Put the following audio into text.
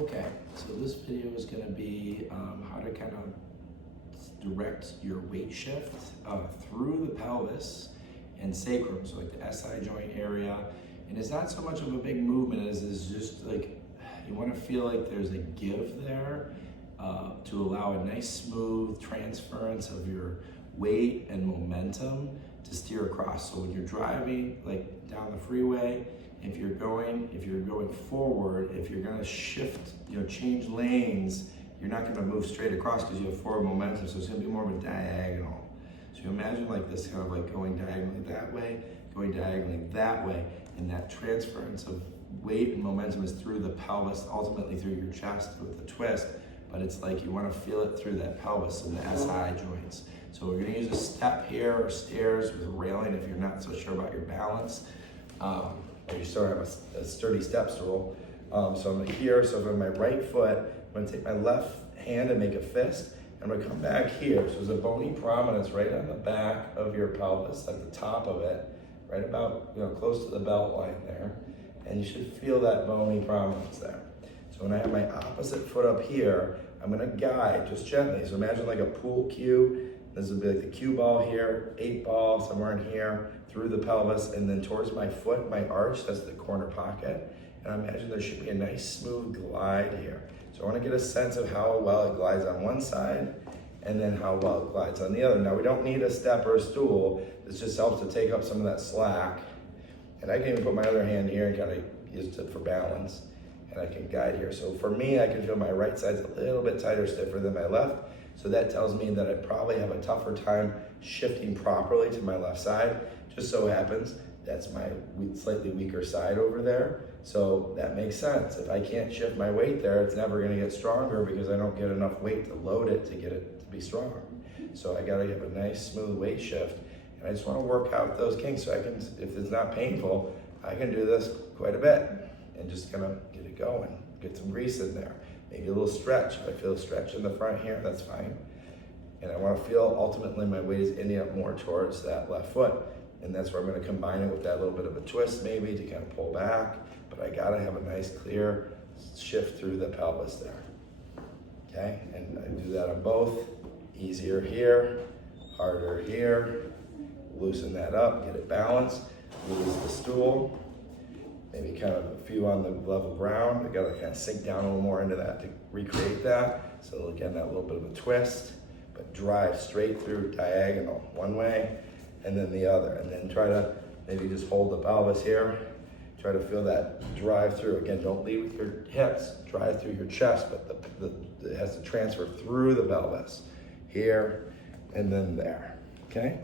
Okay, so this video is going to be how to kind of direct your weight shift through the pelvis and sacrum, so like the SI joint area. And it's not so much of a big movement as it's just like you want to feel like there's a give there to allow a nice smooth transference of your weight and momentum to steer across. So when you're driving like down the freeway, if you're going forward, if you're gonna shift, change lanes, you're not gonna move straight across because you have forward momentum, so it's gonna be more of a diagonal. So you imagine like this, kind of like going diagonally that way, going diagonally that way, and that transference of weight and momentum is through the pelvis, ultimately through your chest with the twist, but it's like you wanna feel it through that pelvis and the SI joints. So we're gonna use a step here or stairs with a railing if you're not so sure about your balance. Or you still have a sturdy step stool. So I'm here, so if I'm my right foot, I'm gonna take my left hand and make a fist. I'm gonna come back here. So there's a bony prominence right on the back of your pelvis, at the top of it, right about, close to the belt line there. And you should feel that bony prominence there. So when I have my opposite foot up here, I'm gonna guide just gently. So imagine like a pool cue. This would be like the cue ball here, 8 ball somewhere in here, through the pelvis, and then towards my foot, my arch, that's the corner pocket. And I imagine there should be a nice smooth glide here. So I wanna get a sense of how well it glides on one side, and then how well it glides on the other. Now we don't need a step or a stool. This just helps to take up some of that slack. And I can even put my other hand here and kind of use it for balance. And I can guide here. So for me, I can feel my right side's a little bit tighter, stiffer than my left. So that tells me that I probably have a tougher time shifting properly to my left side. Just so happens, that's my slightly weaker side over there. So that makes sense. If I can't shift my weight there, it's never gonna get stronger because I don't get enough weight to load it to get it to be strong. So I gotta have a nice smooth weight shift. And I just wanna work out those kinks so I can, if it's not painful, I can do this quite a bit and just kind of get it going, get some grease in there. Maybe a little stretch. If I feel a stretch in the front here, that's fine. And I want to feel ultimately my weight is ending up more towards that left foot. And that's where I'm going to combine it with that little bit of a twist maybe to kind of pull back. But I got to have a nice clear shift through the pelvis there. Okay, and I do that on both. Easier here, harder here. Loosen that up, get it balanced. Release the stool. Maybe kind of a few on the level ground. I gotta kind of sink down a little more into that to recreate that. So again, that little bit of a twist, but drive straight through diagonal one way and then the other. And then try to maybe just hold the pelvis here. Try to feel that drive through. Again, don't lead with your hips, drive through your chest, but it has to transfer through the pelvis. Here and then there, okay?